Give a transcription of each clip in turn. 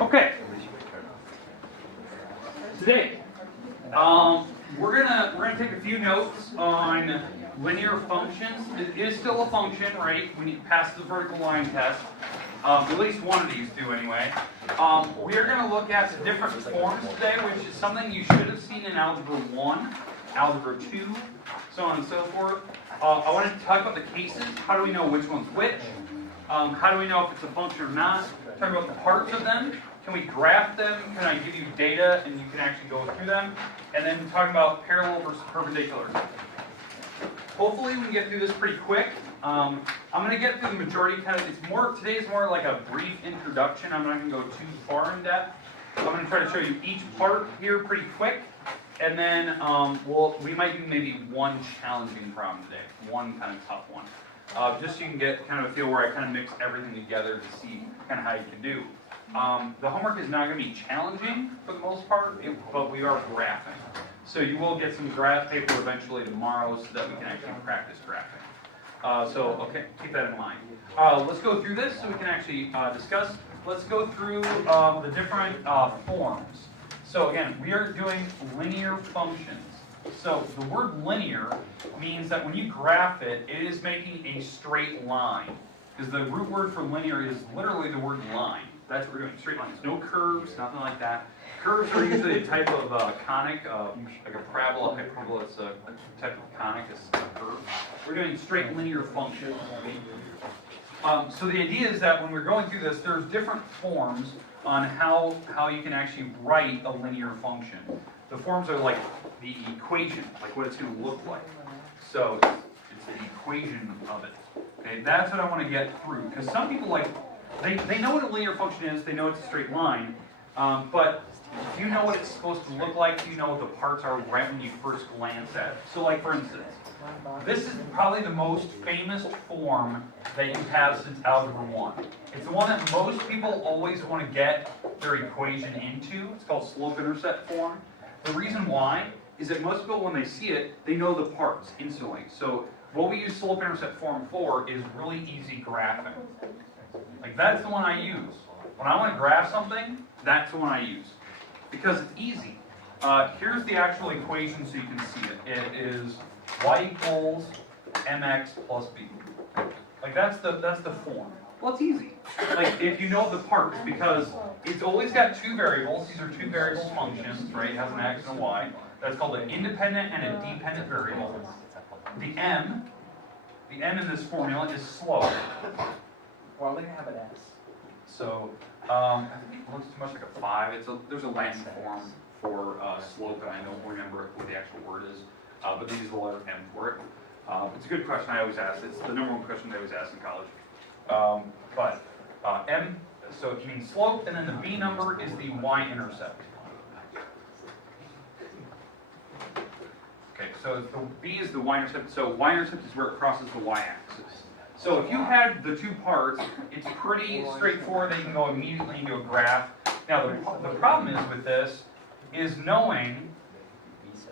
Okay. Today, we're gonna take a few notes on linear functions. It is still a function, right? We need to pass the vertical line test. At least one of these do anyway. We are going to look at the different forms today, which is something you should have seen in Algebra 1, Algebra 2, so on and so forth. I wanted to talk about the cases. How do we know which one's which? How do we know if it's a function or not? Talk about the parts of them. Can we graph them? Can I give you data and you can actually go through them? And then talk about parallel versus perpendicular. Hopefully we can get through this pretty quick. I'm going to get through the majority. Today is more like a brief introduction. I'm not going to go too far in depth. I'm going to try to show you each part here pretty quick, and then we might do maybe one challenging problem today, one kind of tough one, just so you can get kind of a feel where I kind of mix everything together to see kind of how you can do. The homework is not going to be challenging for the most part, but we are graphing. So you will get some graph paper eventually tomorrow so that we can actually practice graphing. Okay, keep that in mind. Let's go through this so we can actually discuss. Let's go through the different forms. So again, we are doing linear functions. So the word linear means that when you graph it, it is making a straight line. Because the root word for linear is literally the word line. That's what we're doing, straight lines. No curves, nothing like that. Curves are usually a type of conic, like a parabola, hyperbola, it's a type of conic, it's a curve. We're doing straight linear functions. So the idea is that when we're going through this, there's different forms on how you can actually write a linear function. The forms are like the equation, like what it's going to look like. So it's the equation of it. Okay, that's what I want to get through, because some people they know what a linear function is, they know it's a straight line, but do you know what it's supposed to look like? Do you know what the parts are right when you first glance at it? So like for instance, this is probably the most famous form that you have since Algebra 1. It's the one that most people always want to get their equation into. It's called slope-intercept form. The reason why is that most people, when they see it, they know the parts instantly. So what we use slope-intercept form for is really easy graphing. Like that's the one I use. When I want to graph something, that's the one I use. Because it's easy. Here's the actual equation so you can see it. It is y equals mx plus b. Like that's the form. Well, it's easy. Like if you know the parts, because it's always got two variables. These are two variable functions, right? It has an x and a y. That's called an independent and a dependent variable. The m in this formula is slope. Well, they have an s. So I think it looks too much like a 5. There's a Latin form for slope, and I don't remember what the actual word is, but they use the letter M for it. It's a good question I always ask. It's the number one question they always ask in college. M, so it means slope, and then the B number is the y-intercept. Okay, so the B is the y-intercept. So y-intercept is where it crosses the y-axis. So if you had the two parts, it's pretty straightforward that you can go immediately into a graph. Now the problem is with this is knowing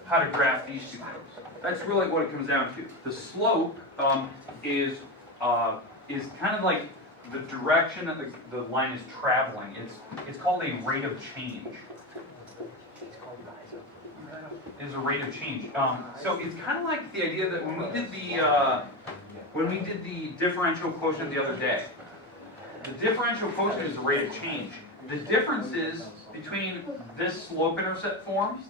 how to graph these two curves. That's really what it comes down to. The slope is kind of like the direction that the line is traveling. It's called a rate of change. Is a rate of change. So it's kind of like the idea that when we did the differential quotient the other day, the differential quotient is the rate of change. The difference is between this slope-intercept form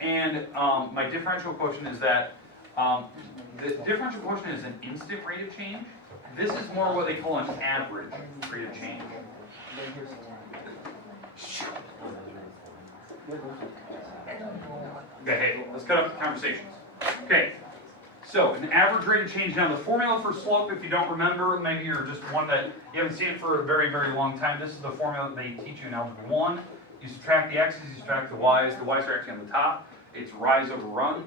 and my differential quotient is that the differential quotient is an instant rate of change. This is more what they call an average rate of change. Okay, hey, let's cut up the conversations. Okay, so an average rate of change. Now the formula for slope, if you don't remember, maybe you're just one that you haven't seen it for a very, very long time. This is the formula that they teach you in Algebra 1. You subtract the x's, you subtract the y's. The y's are actually on the top. It's rise over run.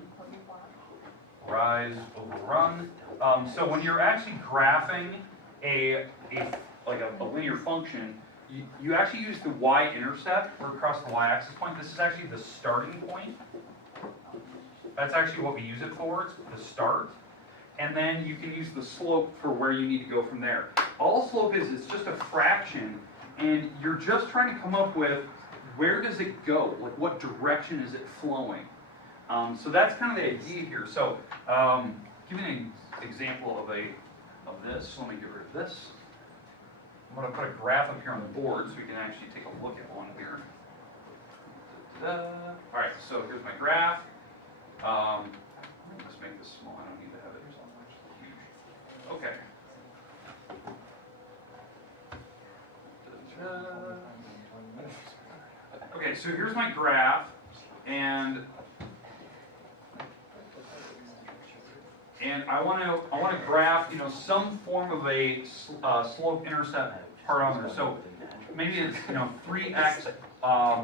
Rise over run. So when you're actually graphing a linear function, you actually use the y-intercept or across the y-axis point. This is actually the starting point. That's actually what we use it for. It's the start. And then you can use the slope for where you need to go from there. All slope is just a fraction And you're just trying to come up with where does it go? Like what direction is it flowing? So that's kind of the idea here. So give me an example of this. Let me get rid of this. I'm going to put a graph up here on the board so we can actually take a look at one here. All right, so here's my graph. Let's make this small. I don't need to have it huge. Okay. Okay, so here's my graph, and I want to graph, some form of a slope-intercept parameter. So maybe it's 3x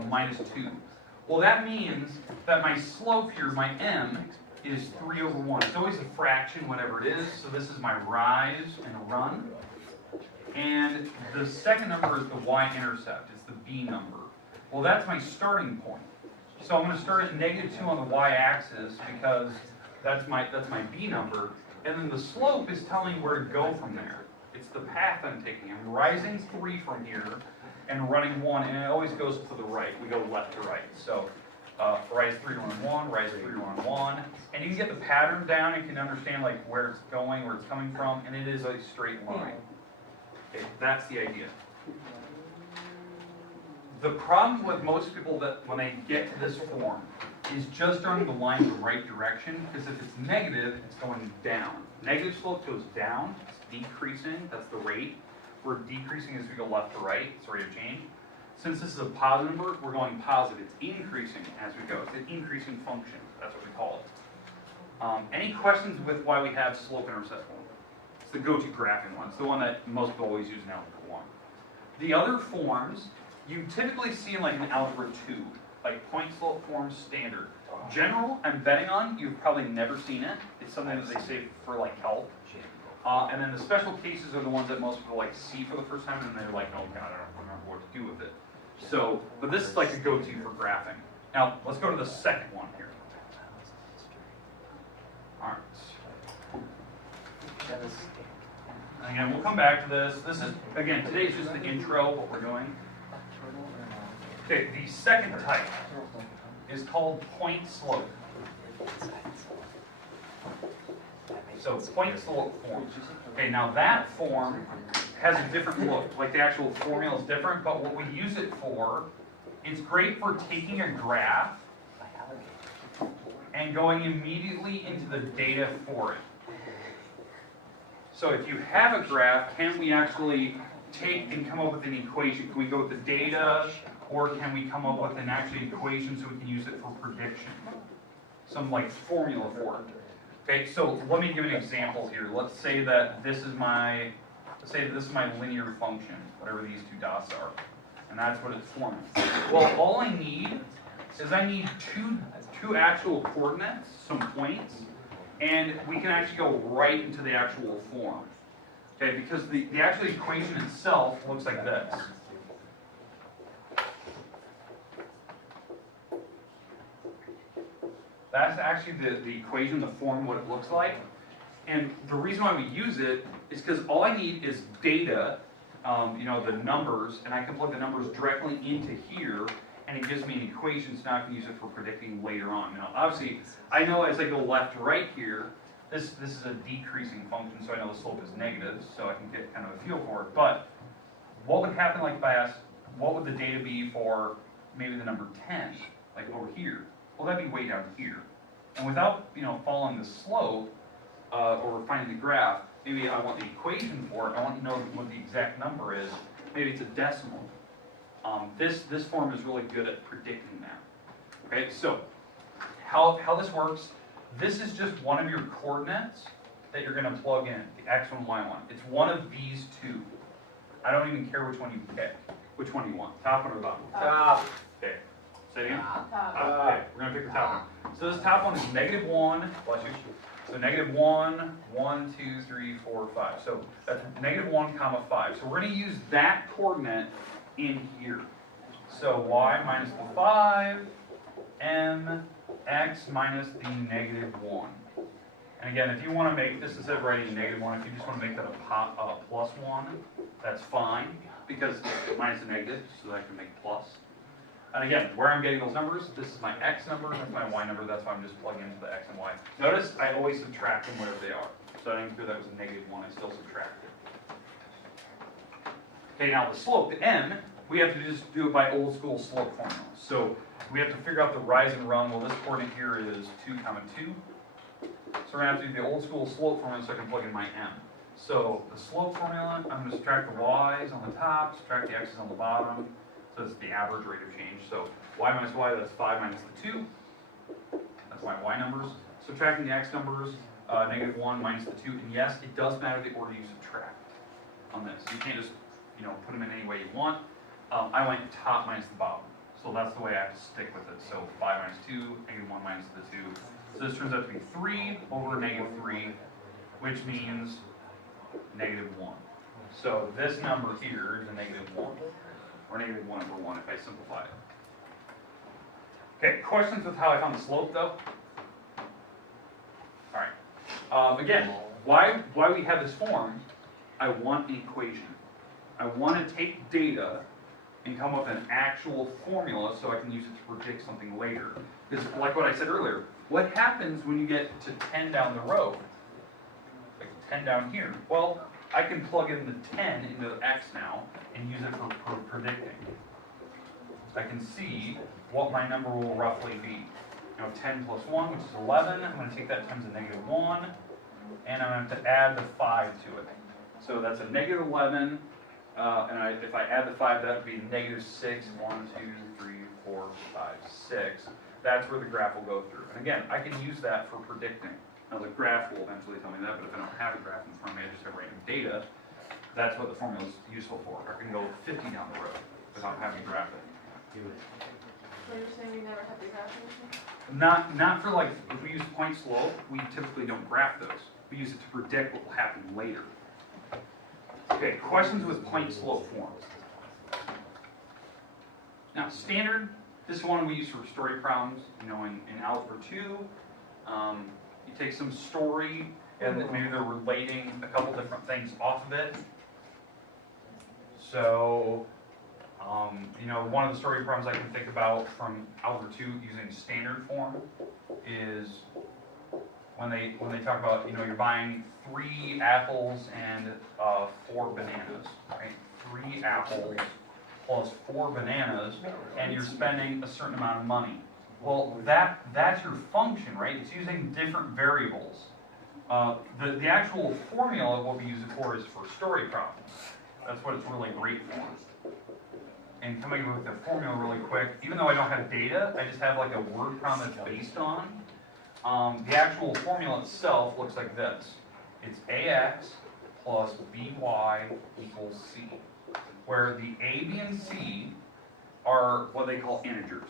minus 2. Well, that means that my slope here, my m, is 3 over 1. It's always a fraction, whatever it is. So this is my rise and run. And the second number is the y-intercept. It's the b number. Well, that's my starting point. So I'm going to start at -2 on the y-axis because that's my b number. And then the slope is telling where to go from there. It's the path I'm taking. I'm rising 3 from here and running 1, and it always goes to the right. We go left to right. So rise 3, run 1, rise 3, run 1. And you can get the pattern down. You can understand like where it's going, where it's coming from, and it is a straight line. Okay, that's the idea. The problem with most people that when they get to this form is just drawing the line in the right direction, because if it's negative, it's going down. Negative slope goes down, it's decreasing, that's the rate. We're decreasing as we go left to right, it's the rate of change. Since this is a positive number, we're going positive. It's increasing as we go. It's an increasing function, that's what we call it. Any questions with why we have slope-intercept form? It's the go-to graphing one. It's the one that most people always use in Algebra 1. The other forms, you typically see in like an Algebra 2, like point slope form standard. General, I'm betting on, you've probably never seen it. It's something that they say for like help. And then the special cases are the ones that most people like see for the first time and they're like, oh god, I don't remember what to do with it. So, but this is like a go-to for graphing. Now, let's go to the second one here. Alright. Again, we'll come back to this. This is, again, today's just the intro, what we're doing. Okay, the second type is called point slope. So point slope form. Okay, now that form has a different look. Like the actual formula is different, but what we use it for, it's great for taking a graph and going immediately into the data for it. So if you have a graph, can we actually take and come up with an equation? Can we go with the data, or can we come up with an actual equation so we can use it for prediction? Some like formula for it. Okay, so let me give an example here. Let's say that this is my linear function, whatever these two dots are, and that's what it's forming. Well, all I need is two actual coordinates, some points, and we can actually go right into the actual form. Okay, because the actual equation itself looks like this. That's actually the equation, the form, what it looks like. And the reason why we use it is because all I need is data, the numbers, and I can plug the numbers directly into here, and it gives me an equation, so now I can use it for predicting later on. Now, obviously, I know as I go left to right here, this is a decreasing function, so I know the slope is negative, so I can get kind of a feel for it. But what would happen like if I asked, what would the data be for maybe the number 10, like over here? Well, that'd be way down here. And without, following the slope, or finding the graph, maybe I want the equation for it, I want to know what the exact number is. Maybe it's a decimal. This form is really good at predicting that. Okay, so how this works, this is just one of your coordinates that you're going to plug in, the x1 and y1. It's one of these two. I don't even care which one you pick. Which one do you want? Top one or bottom? Top. Okay. Say it again? Top. Okay, we're going to pick the top one. So this top one is -1, bless you. So -1, 1, 2, 3, 4, 5. So that's -1, 5. So we're going to use that coordinate in here. So y minus the 5, m, x minus the -1. And again, if you want to make this, instead of writing a -1, if you just want to make that a +1, that's fine, because minus a negative, so that I can make plus. And again, where I'm getting those numbers, this is my x number, that's my y number, that's why I'm just plugging into the x and y. Notice I always subtract them wherever they are. So I didn't care that was a -1, I still subtract it. Okay, now the slope, the m, we have to just do it by old school slope formula. So we have to figure out the rise and run. Well, this coordinate here is 2, 2. So we're going to have to do the old school slope formula so I can plug in my m. So the slope formula, I'm going to subtract the y's on the top, subtract the x's on the bottom. So it's the average rate of change. So y minus y, that's 5 minus the 2. That's my y numbers. Subtracting the x numbers, -1 minus the 2. And yes, it does matter the order you subtract on this. You can't just, put them in any way you want. I went top minus the bottom. So that's the way I have to stick with it. So 5 minus 2, -1 minus the 2. So this turns out to be 3 over -3, which means -1. So this number here is a -1, or -1 over 1 if I simplify it. Okay, questions with how I found the slope though? All right. Again, why we have this form, I want an equation. I want to take data and come up with an actual formula so I can use it to predict something later. Because like what I said earlier, what happens when you get to 10 down the road? Like 10 down here. Well, I can plug in the 10 into x now and use it for predicting. I can see what my number will roughly be. 10 plus 1, which is 11. I'm going to take that times a -1, and I'm going to have to add the 5 to it. So that's a -11. And if I add the 5, that would be -6, 1, 2, 3, 4, 5, 6. That's where the graph will go through. And again, I can use that for predicting. Now the graph will eventually tell me that, but if I don't have a graph in front of me, I just have random data, that's what the formula is useful for. I can go 50 down the road without having to graph it. So you're saying we never have the graphing machine? Not for like, if we use point slope, we typically don't graph those. We use it to predict what will happen later. Okay, questions with point slope forms. Now, standard, this one we use for story problems, in Algebra 2. You take some story, and maybe they're relating a couple different things off of it. So, one of the story problems I can think about from Algebra 2 using standard form is when they talk about, you're buying 3 apples and 4 bananas, right? 3 apples plus 4 bananas, and you're spending a certain amount of money. Well, that's your function, right? It's using different variables. The actual formula what we use it for is for story problems. That's what it's really great for. And coming up with the formula really quick, even though I don't have data, I just have like a word problem that's based on. The actual formula itself looks like this. It's AX plus BY equals C, where the A, B, and C are what they call integers.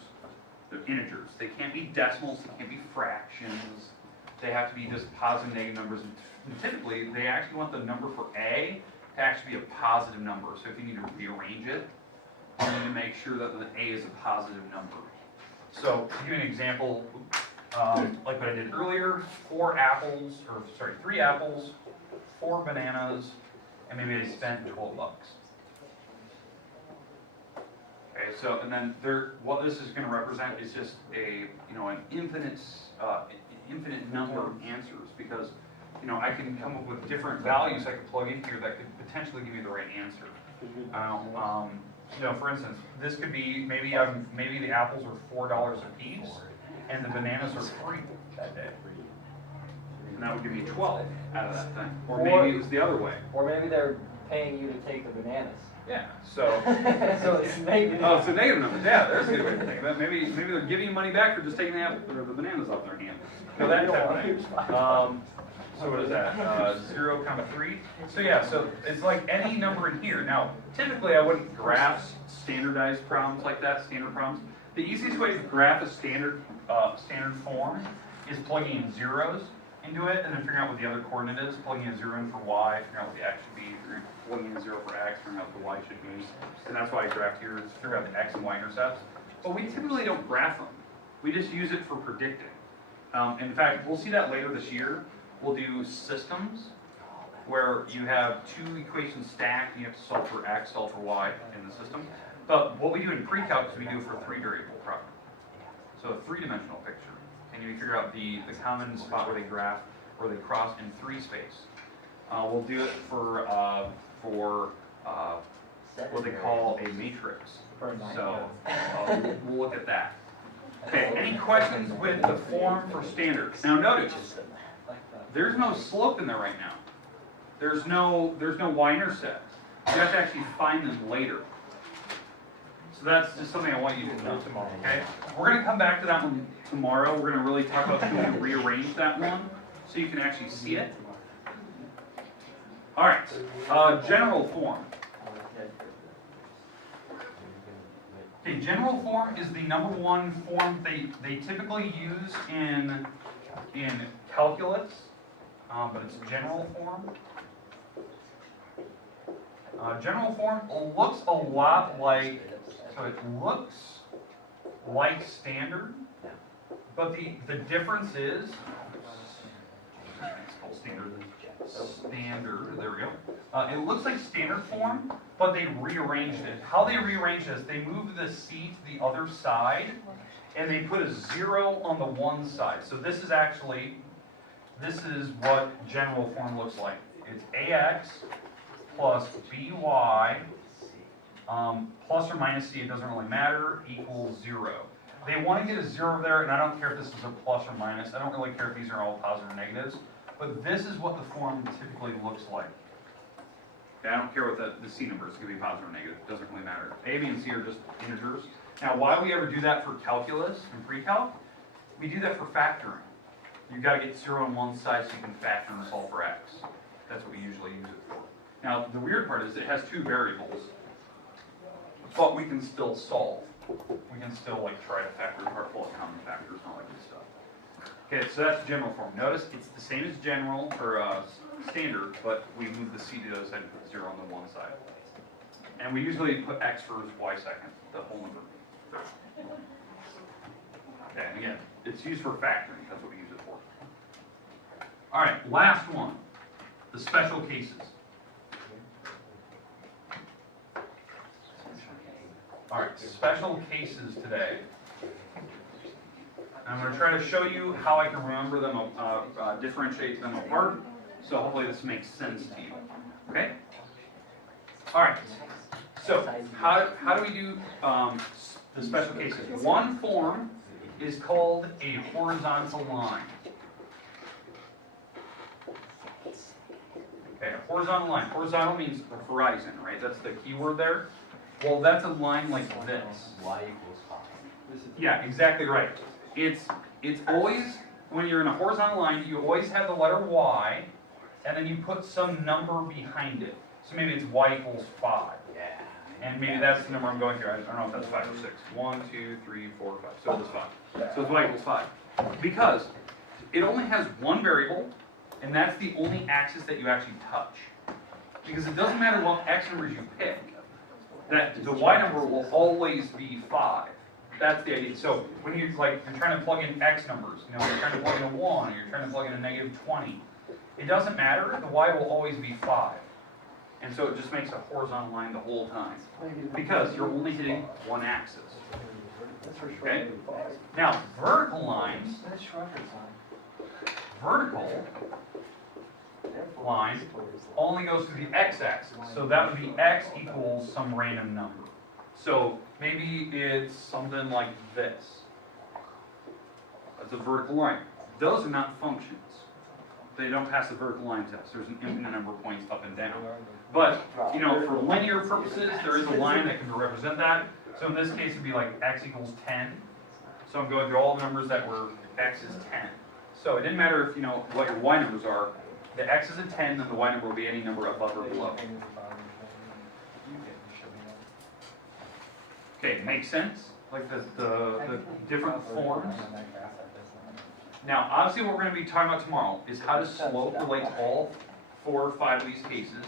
They're integers. They can't be decimals, they can't be fractions. They have to be just positive, negative numbers. And typically, they actually want the number for A to actually be a positive number. So if you need to rearrange it, you need to make sure that the A is a positive number. So to give you an example, like what I did earlier, 3 apples, 4 bananas, and maybe I spent $12. Okay, so and then what this is going to represent is just an infinite number of answers, because I can come up with different values I could plug in here that could potentially give me the right answer. For instance, this could be maybe the apples are $4 a piece, and the bananas are free that day, and that would give me 12 out of that thing. Or maybe it was the other way. Or maybe they're paying you to take the bananas. Yeah. So. So it's negative. Oh, it's a negative number. Yeah, there's a good way to think about it. Maybe they're giving you money back for just taking the bananas off their hand. So that type of thing. So what is that? 0, 3. So yeah, so it's like any number in here. Now, typically I wouldn't graph standardized problems like that, standard problems. The easiest way to graph a standard form is plugging in zeros into it and then figuring out what the other coordinate is, plugging a 0 in for y, figuring out what the x should be, plugging in a 0 for x, figuring out what the y should be. And that's why I graphed here, is figure out the x and y intercepts. But we typically don't graph them. We just use it for predicting. In fact, we'll see that later this year. we'll do systems, where you have two equations stacked, and you have to solve for x, solve for y in the system. But what we do in PreCalculus, we do it for 3-variable problem. So a 3-dimensional picture. Can you figure out the common spot where they graph, where they cross in 3 space? We'll do it for what they call a matrix. So we'll look at that. Okay, any questions with the form for standard? Now notice, there's no slope in there right now. There's no y-intercept. You have to actually find them later. So that's just something I want you to know. Okay? We're going to come back to that one tomorrow. We're going to really talk about how to rearrange that one so you can actually see it. All right, general form. Okay, general form is the #1 form they typically use in calculus, but it's general form. General form looks a lot like, so it looks like standard, but the difference is, it's called standard, there we go. It looks like standard form, but they rearranged it. How they rearranged this, they moved the c to the other side, and they put a 0 on the one side. So this is what general form looks like. It's ax plus by plus or minus c, it doesn't really matter, equals 0. They want to get a 0 there, and I don't care if this is a plus or minus. I don't really care if these are all positive or negatives. But this is what the form typically looks like. Okay, I don't care what the c numbers can be positive or negative. It doesn't really matter. A, B, and C are just integers. Now, why we ever do that for calculus and pre-calc? We do that for factoring. You've got to get 0 on one side so you can factor and solve for x. That's what we usually use it for. Now, the weird part is it has 2 variables, but we can still solve. We can still try to factor apart full common factors and all that good stuff. Okay, so that's general form. Notice it's the same as general or standard, but we move the c to the other side and put 0 on the one side. And we usually put x first, y second, the whole number. Okay, and again, it's used for factoring. That's what we use it for. All right, last one, the special cases. All right, special cases today. I'm going to try to show you how I can remember them, differentiate them apart, so hopefully this makes sense to you. Okay? All right. So how do we do the special cases? One form is called a horizontal line. Okay, a horizontal line. Horizontal means the horizon, right? That's the key word there. Well, that's a line like this. Y equals 5. Yeah, exactly right. It's always, when you're in a horizontal line, you always have the letter y, and then you put some number behind it. So maybe it's y equals 5. Yeah. And maybe that's the number I'm going through. I don't know if that's 5 or 6. 1, 2, 3, 4, 5. So it's 5. So it's y equals 5. Because it only has one variable, and that's the only axis that you actually touch. Because it doesn't matter what x numbers you pick, that the y number will always be 5. That's the idea. So when you're trying to plug in x numbers, you're trying to plug in a 1, or you're trying to plug in a -20, it doesn't matter. The y will always be 5. And so it just makes a horizontal line the whole time. Because you're only hitting one axis. Okay? Now, vertical lines, vertical line only goes through the x-axis. So that would be x equals some random number. So maybe it's something like this. That's a vertical line. Those are not functions. They don't pass the vertical line test. There's an infinite number of points up and down. But, for linear purposes, there is a line that can represent that. So in this case, it would be like x equals 10. So I'm going through all the numbers that were x is 10. So it didn't matter if, what your y numbers are. The x is a 10, then the y number will be any number above or below. Okay, makes sense? Like the different forms. Now, obviously what we're going to be talking about tomorrow is how does slope relate to all 4 or 5 of these cases.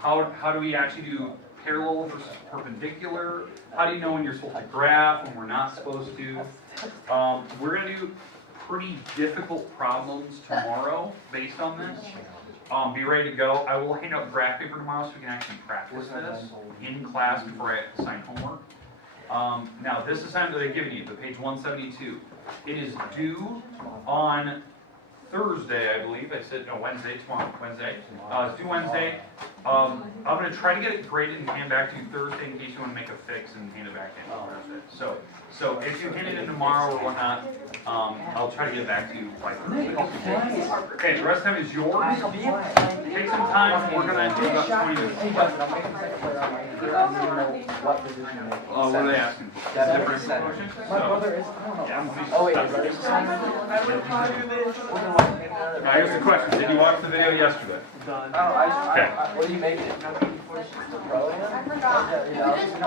How do we actually do parallel versus perpendicular? How do you know when you're supposed to graph, when we're not supposed to? We're going to do pretty difficult problems tomorrow based on this. Be ready to go. I will hand out graph paper tomorrow so we can actually practice this in class before I assign homework. Now this assignment that I've given you, the page 172, it is due on Thursday, I believe. I said, no, Wednesday, tomorrow, Wednesday. It's due Wednesday. I'm going to try to get it graded and hand back to you Thursday in case you want to make a fix and hand it back in Thursday. So if you hand it in tomorrow or whatnot, I'll try to get it back to you by Thursday. Okay, the rest of the time is yours. Take some time. We're going to do about 20 minutes. What are they asking for? Different questions? My brother is, I don't know. Oh wait, your brother's a Now here's the question. Did you watch the video yesterday? What do you make it? I forgot.